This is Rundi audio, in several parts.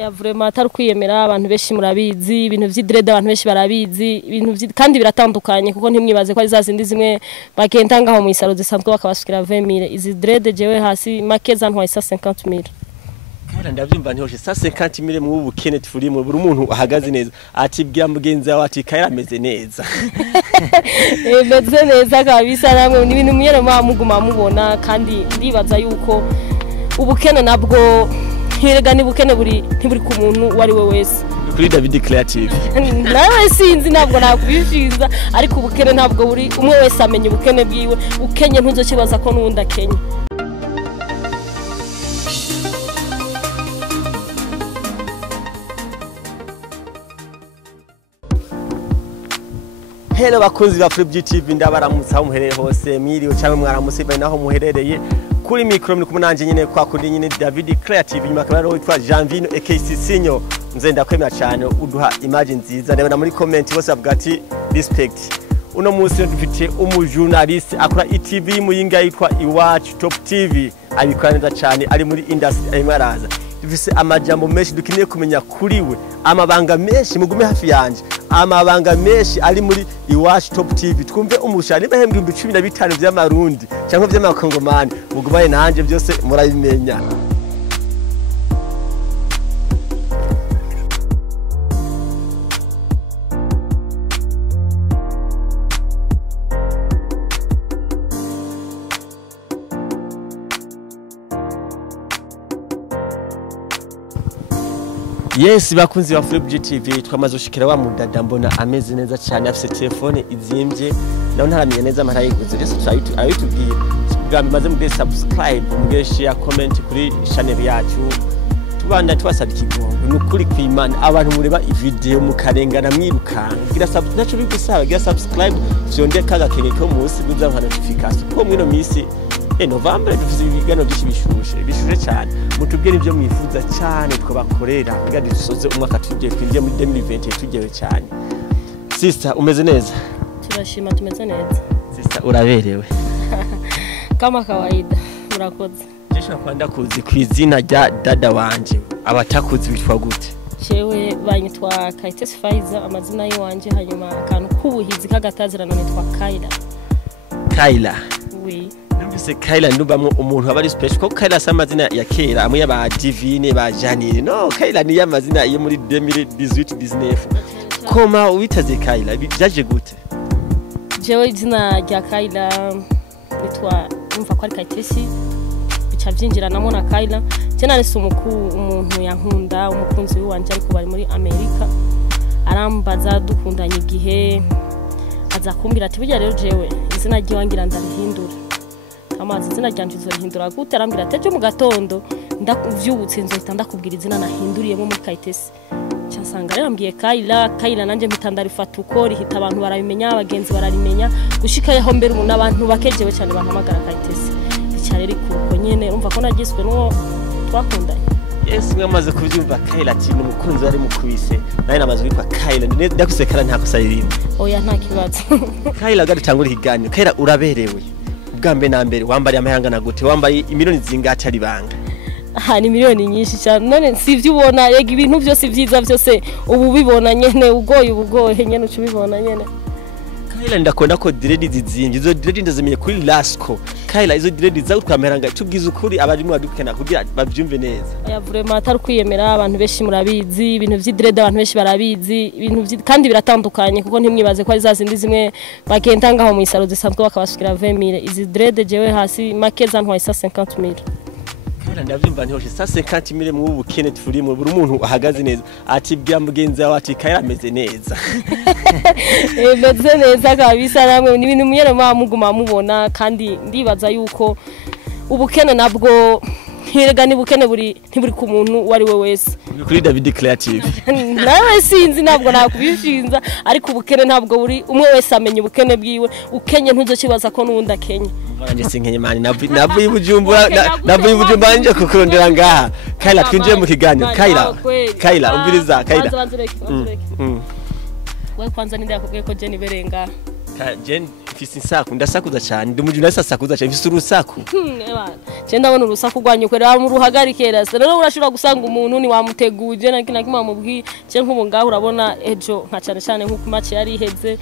Ya vraiment atari kwiyemera abantu beshi murabizi ibintu vy'idrede abantu beshi barabizi ibintu kandi biratandukanye kuko ntimwibaze ko ari zazindi zimwe bagenda ngaho mu isaro zisanzwe bakabasukira 20000 izi drede jewe hasi makeza ntwa 150000 Kara ndavyumva ntihoshe 150000 mu bukene turimo buri umuntu ahagaze neza ati bya mugenzi wawe ati kayira ameze neza meze neza kabisa namwe ni ibintu mwere muguma mubona kandi ndibaza yuko ubukene nabwo hirega ni bukene buri ntiburi ku muntu wari we wese kuri David Creative nawe sinzi ntabwo nakubishiza ariko ubukene ntabwo buri umwe wese amenye ubukene bwiwe ukenye ntuzokibaza ko nundi akenye Hello bakunzi ba Free TV ndabaramutsa aho muhereye hose mwiriwe cyangwa mwaramutse bari naho muherereye kuri micro muri kumunanje nyine kwa kundi nyine David Creative nyuma kabaro witwa Janvino AKC Sinyo nze ndakwemera cyane uduha image nziza ndabona muri comment bose avuga ati respect uno munsi dufite umujournaliste akora ITV muyinga yitwa Iwacu Top TV abikora neza cyane ari muri industry arimo araza dufise amajambo menshi dukeneye kumenya kuri we amabanga menshi mugume hafi yanje amabanga menshi ari muri Iwacu Top TV twumve umushari bahembwa 15 by'amarundi cyangwa by'amakongomani mugumaye nanje byose murabimenya Yes bakunzi ba Free TV twamaze ushikira wa mudada mbona ameze neza cyane afise telefone izimbye naho ntaramenya neza amarayiguze byose ayitubwiye bwambi maze mu subscribe mu share comment kuri channel yacu tubanda twasabye ikigongo nukuri kwimana abantu mureba video mukarengana mwirukanga gira naco bigusaba gira subscribe vyonde kaga kenye ko munsi guza notification ko mwino misi November dufise ibigano bishushe cyane mutubwire ibyo mwifuza cyane twabakorera bigadi dusoze umwaka tugiye kwinjira muri 2020 tugiye cyane sister umeze neza turashima tumeze neza sister uraberewe kama kawaida murakoze jesha kwanda kuzi kwizina rya dada wanje abatakuzi bitwa gute cewe banyitwa Kayitesi Faiza amazina yiwanje hanyuma akantu kubuhizi kagatazirana nitwa Kayla oui Numvise Kayla ndubamwe umuntu abari special ko Kayla samazina ya kera amwe yaba Divine ba Janine no Kayla ni yamazina yo muri 2018-19 koma witaze Kayla byaje gute jewe izina rya Kayla nitwa umva ko ari Kayitesi bica byinjiranamo na Kayla cyane nise umuntu yankunda umukunzi wanje ariko bari muri America arambaza dukundanye igihe aza kumbira ati burya rero jewe izina ryiwangira ndarihindura amazi izina ryanje zorihindura gute arambira ati mu gatondo ndakuvyubutse nzohita ndakubwira izina nahinduriyemo muri Kayitesi cyasanga rero ambwiye Kayla nanje mpitandarifa uko rihita abantu barabimenya abagenzi bararimenya gushika yaho mbere umuntu abantu bakejewe cyane bahamagara Kayitesi icyare rikuko nyene umva ko nagiswe no twakundanye Yes mwamaze kuvyumva Kayla ati n'umukunzi wari mukubise naye namaze witwa Kayla ndakusekara nta kusayirimo oya nta kibazo Kayla garitangura ikiganiro Kayla uraberewe ubwambe na mbere wambari amahanga na gute wambaye imiliyoni zingaca ribanga ni miliyoni nyinshi cyane none sivyo ubona yega ibintu byose byiza byose ubu bibona nyene ubugoye nyene ucubibona nyene Kayla ndakunda ko dread zizinje izo dread ndazimiye kuri Lasco Kayla izo dread za utwameranga tubwiza ukuri abarimo badukena kugira bavyumve neza ya vraiment atari kwiyemera abantu beshi murabizi ibintu vy'idrede abantu beshi barabizi ibintu kandi biratandukanye kuko ntimwibaze ko ari zazindi zimwe bagenda ngaho mu isaro zisanzwe bakabasukira 20000 izi drede jewe hasi makeza ntwa 150000 Kayla ndavyumva ntihoshe 150000 mu bukene turimo buri umuntu ahagaze neza ati bya mugenzi wawe ati Kayla ameze neza meze neza kabisa namwe ni ibintu mwere muguma mubona kandi ndibaza yuko ubukene nabwo hirega ni bukene buri ntiburi ku muntu wari we wese kuri David Creative nawe sinzi ntabwo nakubishinza ariko ubukene ntabwo buri umwe wese amenye ubukene bwiwe ukenye ntuzokibaza ko nundi akenye Manje sinkenye mani navuye ibujumbura nje kukurondera ngaha Kayla twinjiye mu kiganiro Kayla umbiriza Kayla wewe kwanza ninde yakubwiye ko Jenny berenga mfise insaku ndasakuza cyane ndi umujurnaliste asakuza cyane mfise urusaku je ndabona urusaku rwanyu kwera mu ruhagarikera rero urashobora gusanga umuntu ni wamuteguje na kina kimwe mubwi je nk'ubu ngaho urabona ejo nka cyane cyane nk'uko match yari iheze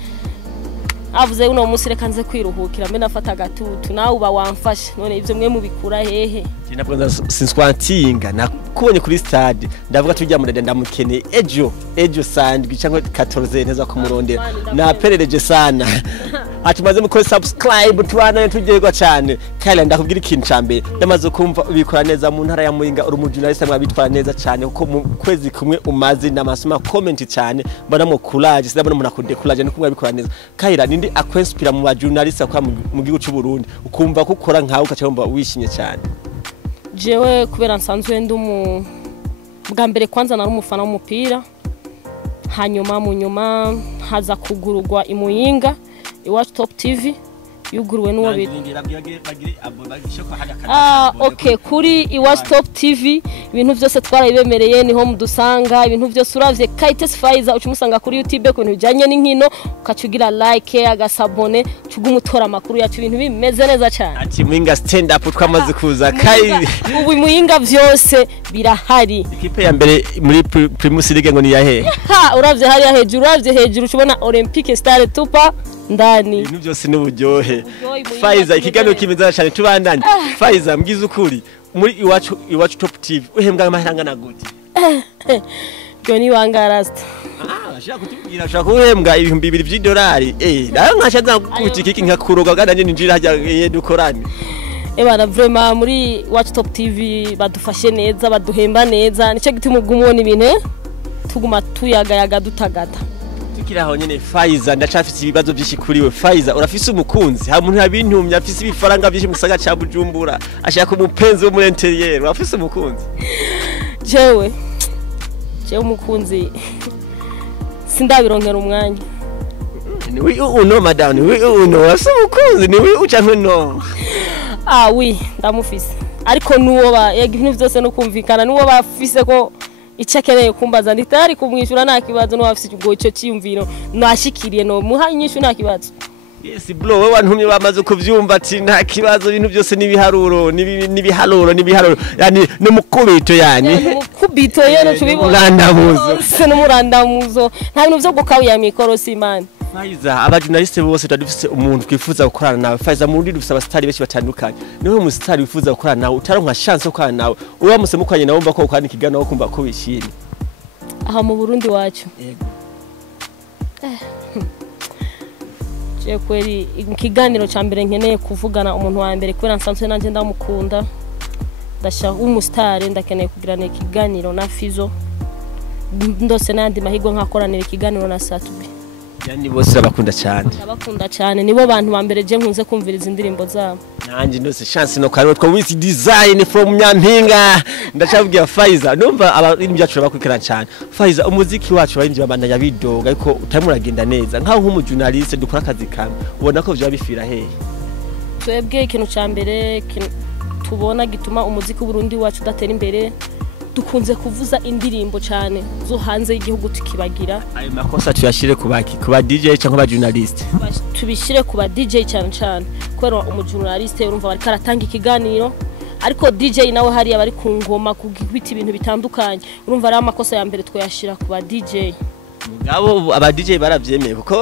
avuze uno munsi reka nze kwiruhukira mbe nafata agatutu nawe uba wamfashe none ivyo mwe mubikura hehe nabwo sinswantinga nakubonye kuri stade ndavuga tujya muri ndamukene ejo sandwi cyangwa 14 neza kumurondera naperereje sana atumaze mukore subscribe tubana tujyegwa cyane Kayla ndakubwira ikintu cyambere ndamaze kumva ubikora neza mu ntara ya Muyinga uri umujurnaliste mwabitwara neza cyane kuko mu kwezi kumwe umaze namasoma comment cyane mbona mu courage sidabona umuntu akunde courage no kumwe abikora neza Kayla nindi akwenspira mu bajurnaliste kwa mu gihugu cy'u Burundi ukumva ko ukora nkawe ukacomba wishimye cyane jewe kubera nsanzwe ndumu bwa mbere kwanza nari umufana w'umupira hanyuma mu nyuma haza kugurugwa imuyinga Iwacu Top TV yuguruwe n'uwo bita okay kuri Iwacu Top TV ibintu byose twarabibemereye niho mudusanga ibintu byose uravye Kayitesi Faiza ucumusanga kuri YouTube ku bintu bijanye n'inkino ukacugira like agasabone cugumutora amakuru yacu ibintu bimeze neza cyane ati Muyinga stand up twamaze kuza kai ubu Muyinga byose birahari ikipe ya mbere muri Primus League ngo ni yahe uravye hari hejuru ubona Olympique Stars Tupa ndani ibintu byose n'uburyohe Faiza ikiganiro kimeza cyane tubandanye Faiza mbwiza ukuri muri Iwacu Top TV uhembwa amahanga na gute byo ni bangarasta ashaka kutubwira ashaka uhembwa ibihumbi 2 by'idolari nayo nkashaza kukutika iki nkakuroga gandanye ninjira hajya dukorane ebana vraiment muri Iwacu Top TV badufashe neza baduhemba neza nico gituma ugumubona ibintu tuguma tuyagayaga dutagata kiraho nyene Faiza ndacafise ibibazo byinshi kuri we Faiza urafise umukunzi ha muntu abintumye afise ibifaranga byinshi musaga ca Bujumbura ashaka umupenzi wo muri interieur urafise umukunzi jewe umukunzi sindabironkera umwanya ni uno madame ni uno wase umukunzi ni ucankwe no oui ndamufise ariko nuwo ba ibintu byose no kumvikana nuwo bafise ko icakeneye kumbaza nditari kumwishura nta kibazo no bafise ubwo ico cyumviro nashikiriye no muha inyishu nta kibazo yes bro we wantumye bamaze kuvyumva ati nta kibazo ibintu byose nibiharuro yani no mukubito yani mukubito yero tubiburandamuzo se no murandamuzo nta bintu byo gukabuya mikoro simani Faiza abajurnaliste bose tudufise umuntu twifuza gukorana nawe Faiza mu ndiri dufise abastari benshi batandukanye niwe mu stari wifuza gukorana nawe utaronka chance yo gukorana nawe uramuse mukanye nawe umva ko ukandi kigana wo kumva ko bishimye aha mu Burundi wacu yego je kweri ikiganiro cyambere nkeneye kuvugana umuntu wa mbere kubera nsanzwe nanje ndamukunda ndashaka umustari ndakeneye kugirana ikiganiro na Fizo ndose nandi mahigwa nkakoranira ikiganiro na Satubi yani bose abakunda cyane nibo bantu ba mbere je nkunze kumviriza indirimbo zabo nanjye ndose chance no kare twa with design from Nyampinga ndacabwiye Faiza numva abarimbi byacu bakwikira cyane Faiza umuziki wacu barinje babanda yabidoga ariko utamuragenda neza nkaho nk'umujurnaliste dukora akazi kamwe ubona ko byo bifira hehe twebwe ikintu cyambere tubona gituma umuziki w'Uburundi wacu datera imbere dukunze kuvuza indirimbo cyane zo hanze y'igihugu tukibagira ayo makosa tuyashire kuba DJ cyangwa ba journalist tubishire kuba DJ cyane kwero umujurnaliste urumva bari karatanga ikiganiro ariko DJ nawe hari abari ku ngoma kugwita ibintu bitandukanye urumva ari amakosa ya mbere twayashira kuba DJ Ngabo aba DJ baravyemeye kuko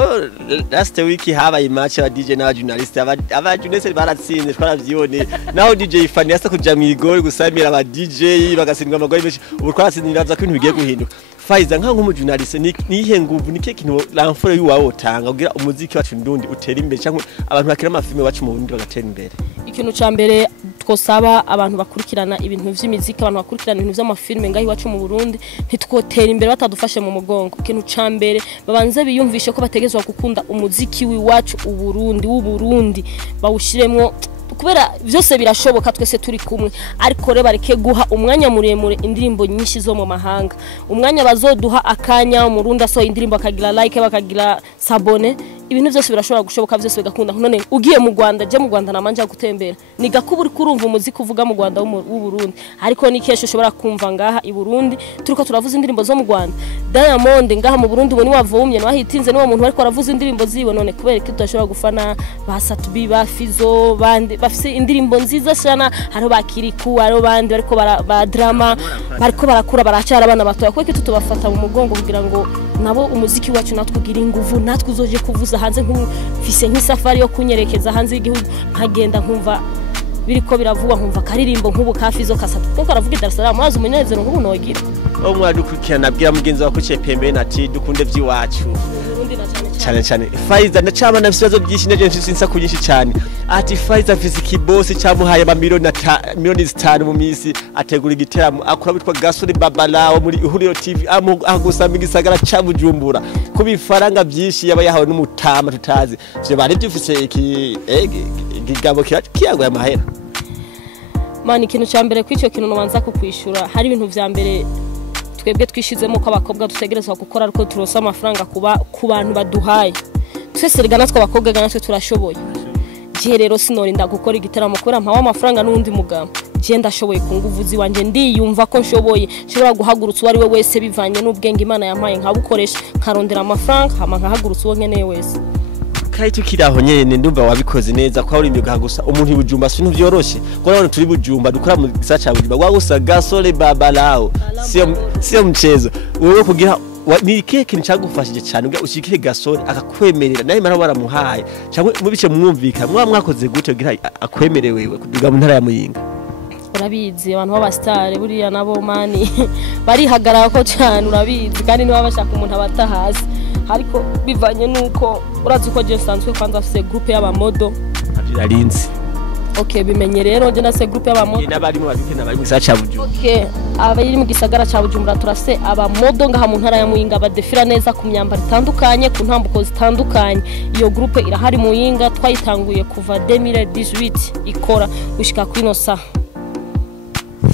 last week habaye match aba DJ na journalist aba journalist baratsinze twaravyibone naho DJ Fani yasa kuja mu igori gusamira aba DJ bagasindwa amagori benshi ubu twarasinira ko ibintu bigiye guhinduka Faiza nka nk'umujournalist nihe nguvu nike kintu l'enfant yuwawo tanga kugira umuziki wacu ndundi utera imbere cyangwa abantu bakira amafilme wacu mu Burundi bagatera imbere ikintu cyambere twosaba abantu bakurikirana ibintu vy'imiziki abantu bakurikirana ibintu vy'amafilme ngahi wacu mu Burundi ntitwotera imbere batadufashe mu mugongo ikintu cyambere babanze biyumvishe ko bategezwa gukunda umuziki w'iwacu w'Uburundi bawushiremwo kubera byose birashoboka twese turi kumwe ariko reba reke guha umwanya muremure indirimbo nyinshi zo mu mahanga umwanya bazoduha akanya umurundi aso indirimbo akagira like bakagira sabone ibintu byose birashobora gushoboka byose bigakunda none ugiye mu Rwanda je mu Rwanda namanje gutembera niga kuburi kurumva umuziki uvuga mu Rwanda w'u Burundi ariko ni kesho ushobora kumva ngaha i Burundi turiko turavuza indirimbo zo mu Rwanda Diamond ngaha mu Burundi ubone wavumye no ahitinze no muntu ariko aravuza indirimbo ziwe none kubera ko tudashobora gufana ba Satubi ba Fizo bandi bafise indirimbo nziza cyane haro bakiriku haro bandi bariko ba drama bariko barakura baracara abana batoya kuko tutubafata mu mugongo kugira ngo nabo umuziki wacu natwe ugira inguvu natwe uzoje kuvuza hanze nk'ufise nk'isafari yo kunyerekeza hanze y'igihugu nkagenda nkumva biriko biravuga nkumva karirimbo nk'ubu Kafizo Kasatu kuko aravuga Dar es Salaam maze umunezero nk'ubu nogira umwadukurikirana abwira mugenzi wako Pembeni ati dukunde by'iwacu cyane Faiza ndacaba na ibibazo byinshi neje nsinsa kunyinshi cyane ati Faiza afise ikibosi cyamuhaye amamiliyoni 5 mu misi ategura igiteramo akora bitwa Gasore Babalao muri Ihuriro TV agusamba igisagara ca Bujumbura kubifaranga byinshi yaba yahawe n'umutama tutazi byo bari byufise igigabo kiyago y'amahera mani ikintu cyambere kw'icyo kintu nobanza kukwishura hari ibintu vya mbere twebwe twishizemo ko abakobwa dutegerezwa gukora ariko turosa amafaranga ku bantu baduhaye twese rigana twa abakobwa ganatwe turashoboye je rero sinorinda gukora igiteramo kubera mpawa amafaranga n'undi mugabo je ndashoboye ku nguvu ziwanje ndiyumva ko nshoboye shobora guhagurutsa wari we wese bivanye n'ubwenge Imana yampaye nkabukoresha nkarondera amafaranga hama nkahagurutsa uwo nkeneye wese kai tukiraho nyene ndumva wabikoze neza kwa uri imyuga gusa umuntu ibujumba sintu vyoroshe ko none turi bujumba dukora mu gisaca bujumba wagusa Gasore Babalao sio mchezo wewe kugira ni keke nicagufashije cyane ubwo ushikire Gasore akakwemerera naye mara baramuhaye cyangwa mubice mwumvika mwakoze gute kugira akwemerewe kuduga mu ntara ya Muyinga urabizi abantu b'abastare buriya nabo mani barihagarara ko cyane urabizi kandi niba bashaka umuntu abatahazi ariko bivanye nuko urazi ko je sanzwe kwanza afise groupe y'abamodo arinzi okay bimenye rero je nase groupe y'abamodo n'abari mu babike n'abari mu gisagara ca Bujumbura okay abari mu gisagara ca Bujumbura turafise abamodo ngaha mu ntara ya Muyinga badefira neza ku myambaro itandukanye ku ntambuko zitandukanye iyo groupe irahari mu Muyinga twayitanguye kuva 2018 ikora gushika kuri no saha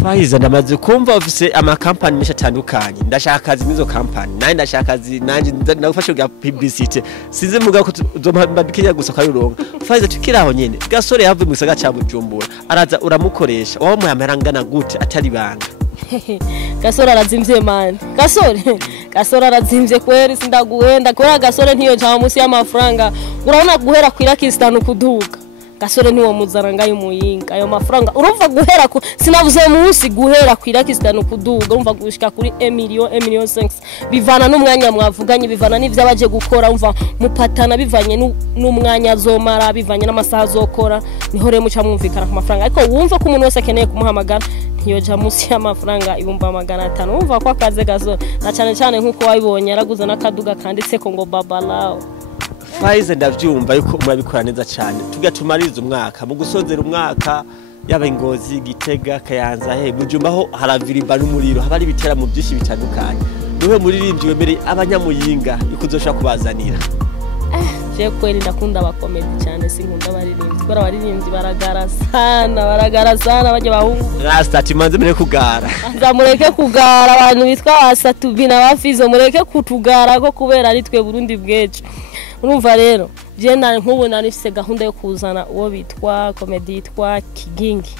Faiza ndamaze kumva ofise ama company mesha tandukanye ndashaka kazi nizo company naye ndashaka kazi nanje ndagufasha kugira publicity size muga ko uzombadikira gusa karuronga Faiza tukiraho nyene Gasore yavuye mu gisagara ca Bujumbura araza uramukoresha waho muyamarangana gute atari banga Gasore arazimvye man Gasore arazimvye kweri sindaguhenda kubera Gasore ntiyo cha musi y'amafaranga urabona guhera kwira kistanu kuduga Gasore niwo muzaranga y'Umuyinga ayo mafaranga urumva guhera ku sinavuze munsi guhera kwira kistanu kuduga urumva gushika kuri 1 million 5 bivana n'umwanya mwavuganye bivana n'ivyo abaje gukora umva mupatana bivanye n'umwanya azomara bivanye n'amasaha azokora niho rero muca mwumvikana ku mafaranga ariko wumva ko umuntu wese akeneye kumuhamagara ntiyoja musi y'amafaranga 500 urumva ko akaze Gasore na cyane nkuko wabibonye araguza n'akaduga kanditse ko ngo Babalao Faiza ndavyumva yuko murabikora neza cyane tugatumariza umwaka mu gusozera umwaka yaba Ingozi Gitega Kayanza Bujumbura haravirimba n'umuriro habari bitera mu byinshi bitandukanye niwe muririmbyi wemere abanyamuyinga ikuzoshaka kubazanira je kweli ndakunda abakomedi cyane sinkunda abaririmbyi kubera abaririmbyi baragara sana baje bahungu rasta manze mureke kugara nzamureke kugara abantu bitwa Satubi na Bafizo mureke kutugara ko kubera ari twe Burundi bwejo urumva rero je nk'ubu narifise gahunda yo kuzana uwo bitwa komedi yitwa Kigingi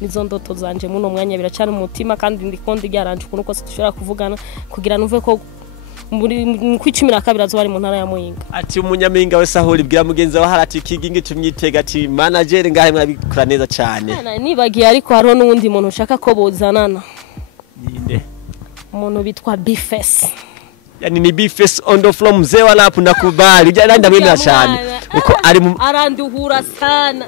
nizo ndoto zanje muno mwanya biracana umutima kandi ndikondi ryaranje kuno ko dushobora kuvugana kugira numve ko muri ku 12 azobari mu ntara ya Muyinga ati umunyaminga wese ahuri bwira mugenzi wa harati Kigingi tumyitega ati manager ngahe mwabikora neza cyane nibagiye ariko hariho n'undi muntu ushaka ko bozanana ninde umuntu bitwa Bifes yani ni Bifes ondo from mzee wa rap nakubali jana ndamwemera cyane uko ari aranduhura sana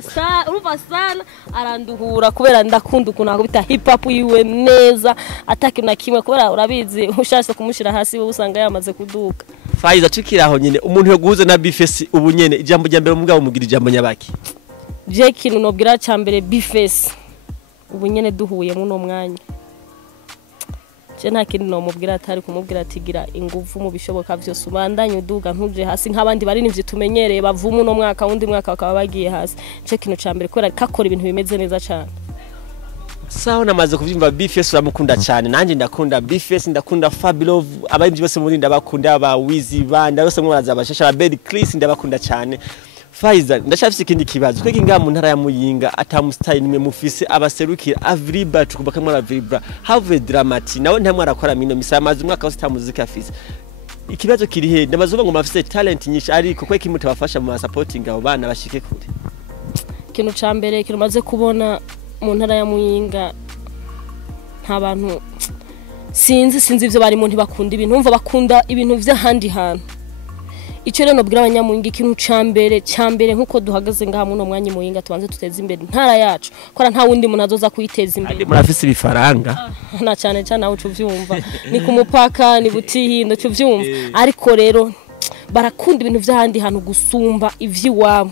uruva sana aranduhura kubera ndakunda ukuntu akubita hip hop yiwe neza ataki na kimwe kubera urabizi ushashe kumushira hasi bo usanga yamaze kuduka Faiza tukiraho nyine umuntu yo guhuza na Bifes ubu nyene ijambo rya mbere umugabo mugira ijambo nyabaki je kintu nobwira ca mbere Bifes ubu nyene duhuye muno mwanya je nta kindi no mubwira atari kumubwira ati gira ingufu mu bishoboka byose ubandanye uduga ntuje hasi nk'abandi bari nivyo tumenyereye bavumu no mwaka wundi mwaka bakaba bagiye hasi je kintu ca mbere kwera kakora ibintu bimeze neza cyane sawa namaze kuvyumva Bface uramukunda cyane nanje ndakunda Bface ndakunda Fabilove abayimvye bose muri ndabakunda aba Wizi banda bose mwaraza abashasha aba Bad Chris ndabakunda cyane Faiza ndashafise ikindi kibazo kweki nga mu ntara ya Muyinga atamusityle nimwe mufise abaserukira Avriba tukubaka mwa Avriba have dramati nawe ntamwe arakora mino misamazi mwaka wose tamuzika afise ikibazo kiri he ndabazuba ngo mafise talent nyinshi ariko kweki mutabafasha mu supporting abo bana bashike kure ikintu ca mbere kirumaze kubona mu ntara ya Muyinga nta bantu sinzi ivyo bari mu ntibakunda ibintu umva bakunda ibintu vy'ahandi hantu icyo rero nobwira abanyamuyinga ikintu ca mbere nkuko duhagaze ngaha muno mwanya Muyinga tubanze tuteze imbere ntara yacu kora nta wundi muntu azoza kuyiteza imbere andi murafise ibifaranga na cyane nawe ucuvyumva ni ku mupaka ni butihindo ucuvyumva ariko rero barakunda ibintu vy'ahandi hantu gusumba ivy'iwabo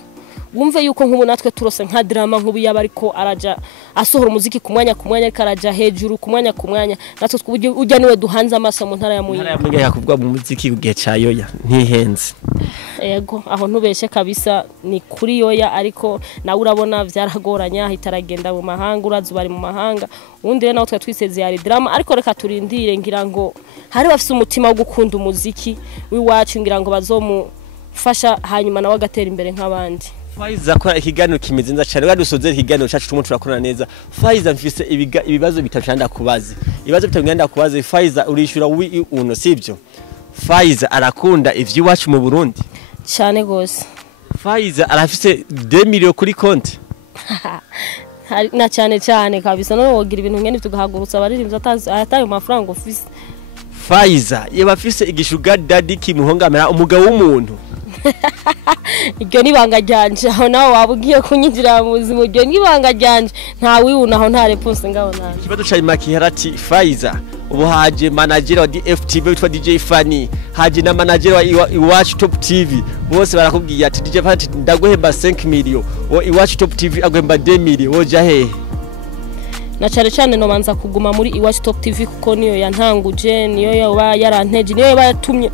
wumve yuko nk'ubu natwe turose nka drama nk'ubu yaba ariko araja asohora umuziki ku mwanya ariko araja hejuru ku mwanya natwe ujya niwe duhanze amaso mu ntara ya Muyinga. Ntara ya Muyinga yakubwa mu muziki ugiye ca Yoya ntihenze. Yego aho ntubeshe kabisa ni kuri Yoya ariko nawe urabona vyaragoranya hitaragenda mu mahanga urazi bari mu mahanga undi rero nawe twa twiseze yari drama ariko reka turindire ngira ngo hari bafise umutima wo gukunda umuziki wiwacu ngira ngo bazomufasha hanyuma nawe agatera imbere nk'abandi. Faiza kwa ikiganiro kimeze neza cyane badusoze ikiganiro cyacu tumuntu turakorana neza Faiza mfise ibibazo bitacanda kubaza ibibazo bitagenda kubaza Faiza urishura uno sivyo Faiza arakunda ivy'iwacu mu Burundi cyane gose Faiza arafise 2 million kuri konti na cyane kabisa no wogira ibintu ngene tugahagurutsa abaririmbyi atayo mafaranga office Faiza yeba afise igishuga daddy kimuhongamera umugabo w'umuntu iryo nibanga ryanje aho nawe wabugiye kunyinjira mu buzima iryo nibanga ryanje nta wiwuna aho nta response ngaho nanje kibazo cha Makiharati Faiza ubu haje manager wa DFTV witwa DJ Fanny haje na manager wa Iwacu Top TV bose barakubwiye ati DJ Fanny ndaguhemba 5 million wo Iwacu Top TV aguhemba 2 million woja hehe na cyane no manza kuguma muri Iwacu Top TV kuko niyo yantanguje niyo yaba yaranteje niyo yaba yatumye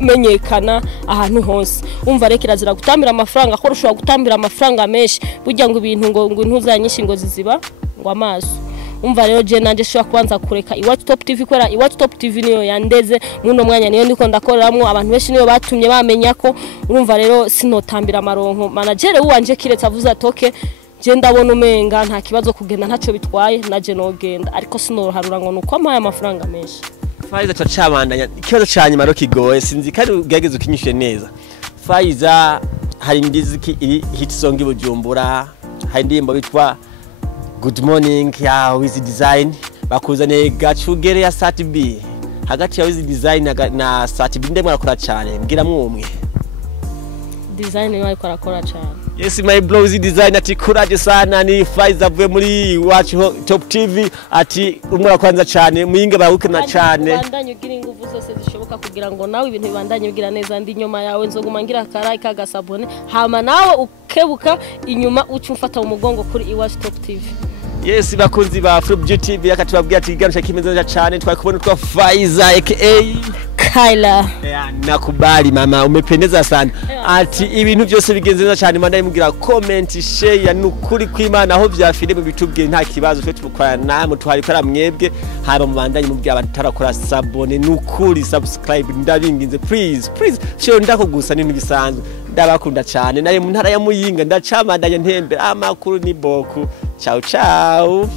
menyekana ahantu hose umva reka irazira gutambira amafaranga ko rushobora gutambira amafaranga menshi burya ngo ibintu ngo intuzanyinshi ngo ziziba ngo amaso umva rero je nanje shobora kubanza kureka Iwacu Top TV kwera Iwacu Top TV niyo yandeze muno mwanya niyo ndiko ndakoreramwo abantu benshi niyo batumye bamenya ko urumva rero sinotambira amaronko manager uwanje kiretse avuze atoke je ndabona umenga nta kibazo kugenda ntaco bitwaye naje nogenda ariko sinoroharura ngo nuko amaye amafaranga menshi Faiza twacabandanya ikibazo cyanyuma ro kigoye sinzi kandi ugageze ukinyishe neza Faiza hari indiziki iri hit song ibujumbura hari ndimbo bitwa Good Morning ya Wizi Design bakuzane gacugere ya SatB hagati ya Wizi Design na SatB ndemwe arakora cyane mbwira mwumwe design niwe arakora cyane Yes my bro Wizi Design ati courage sana ni Faiza avuye muri Iwacu Top TV ati umwe akwanza cyane Muyinga barawukina cyane bandanye ugira ingufu zose zishoboka kugira ngo nawe ibintu bibandanye ugira neza ndi nyuma yawe nzoguma ngira kara ikagasabone hama nawe ukebuka inyuma ucumfata mu mugongo kuri Iwacu Top TV. Yes bakunzi ba Afro Beauty yakatubabwira ati iganisha kimeze neza cyane twakubona twa Faiza aka Kaila. Nakubali mama umependeza sana. Ati ibintu byose bigenze neza cyane manda imugira comment share nukuri kwimana aho byafire mu bitubwiye nta kibazo twe tubukora namwe twari kora mwebwe haba mu bandanye mubwira abantu tarakora sabone nukuri subscribe ndabinginze please cyo ndako gusa n'ibintu bisanzwe ndabakunda cyane naye mu ntara ya Muyinga ndacamandanye ntembe amakuru ni boku ciao